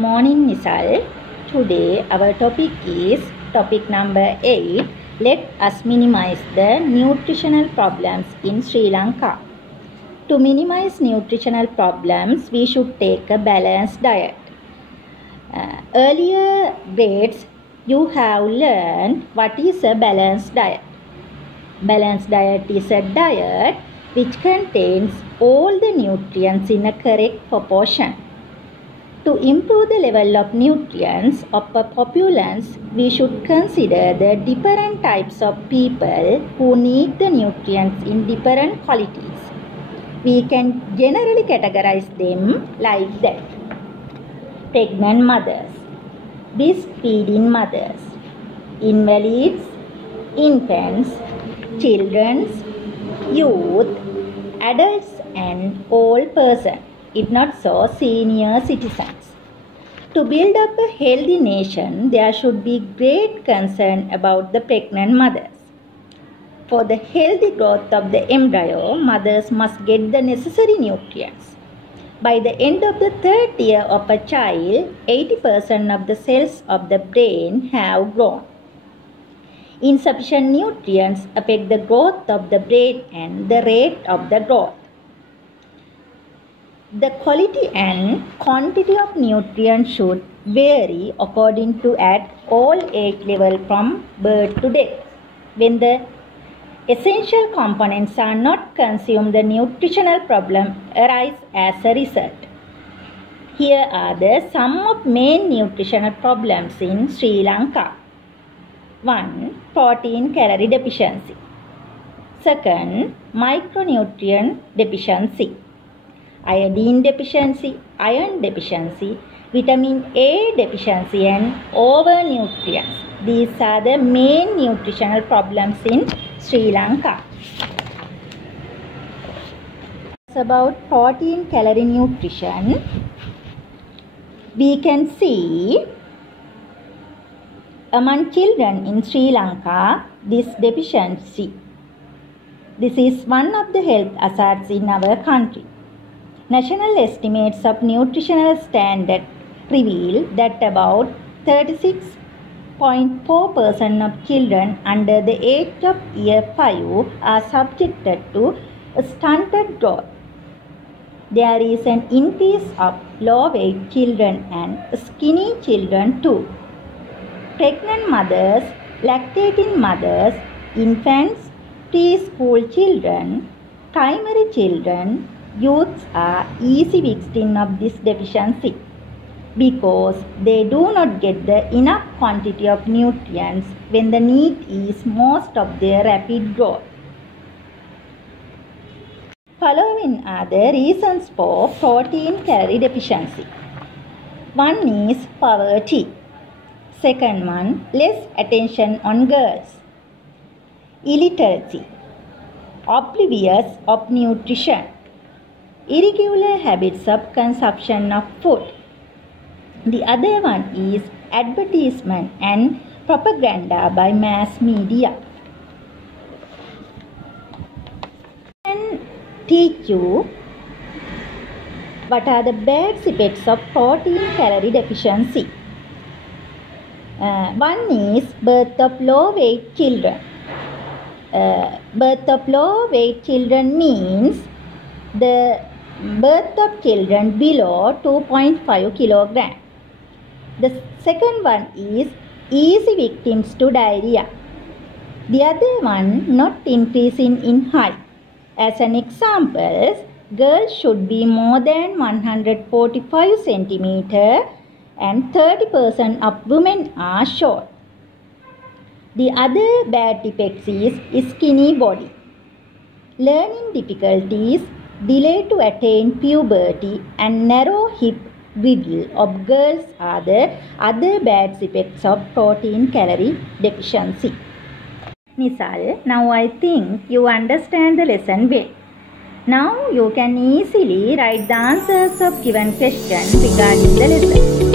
morning, Nisal. Today our topic is topic number 8. Let us minimize the nutritional problems in Sri Lanka. To minimize nutritional problems, we should take a balanced diet. Earlier grades, you have learned what is a balanced diet. Balanced diet is a diet which contains all the nutrients in a correct proportion. To improve the level of nutrients of a populace, we should consider the different types of people who need the nutrients in different qualities. We can generally categorize them like that. Pregnant mothers, breastfeeding mothers, invalids, infants, children, youth, adults and old persons, if not so senior citizens. To build up a healthy nation, there should be great concern about the pregnant mothers. For the healthy growth of the embryo, mothers must get the necessary nutrients. By the end of the third year of a child, 80% of the cells of the brain have grown. Insufficient nutrients affect the growth of the brain and the rate of the growth. The quality and quantity of nutrients should vary according to at all age levels from birth to death. When the essential components are not consumed, the nutritional problem arises as a result. Here are some of main nutritional problems in Sri Lanka. 1. Protein calorie deficiency. 2. Micronutrient deficiency. Iodine deficiency, iron deficiency, vitamin A deficiency and overnutrients. These are the main nutritional problems in Sri Lanka. About protein calorie nutrition, we can see among children in Sri Lanka this deficiency. This is one of the health hazards in our country. National estimates of nutritional standard reveal that about 36.4% of children under the age of year 5 are subjected to stunted growth. There is an increase of low-weight children and skinny children too. Pregnant mothers, lactating mothers, infants, preschool children, primary children, youths are easy victims of this deficiency because they do not get the enough quantity of nutrients when the need is most of their rapid growth. Following are the reasons for protein calorie deficiency. One is poverty. Second one, less attention on girls. Illiteracy. Oblivious of nutrition. Irregular habits of consumption of food. The other one is advertisement and propaganda by mass media. I can teach you what are the bad effects of protein calorie deficiency. One is birth of low weight children. Birth of low weight children means the birth of children below 2.5 kilogram. The second one is easy victims to diarrhea. The other one, not increasing in height. As an example, girls should be more than 145 centimeter and 30% of women are short. The other bad effects is skinny body, learning difficulties, delay to attain puberty and narrow hip girdle of girls are the other bad effects of protein calorie deficiency. Nisal, now I think you understand the lesson well. Now you can easily write the answers of given questions regarding the lesson.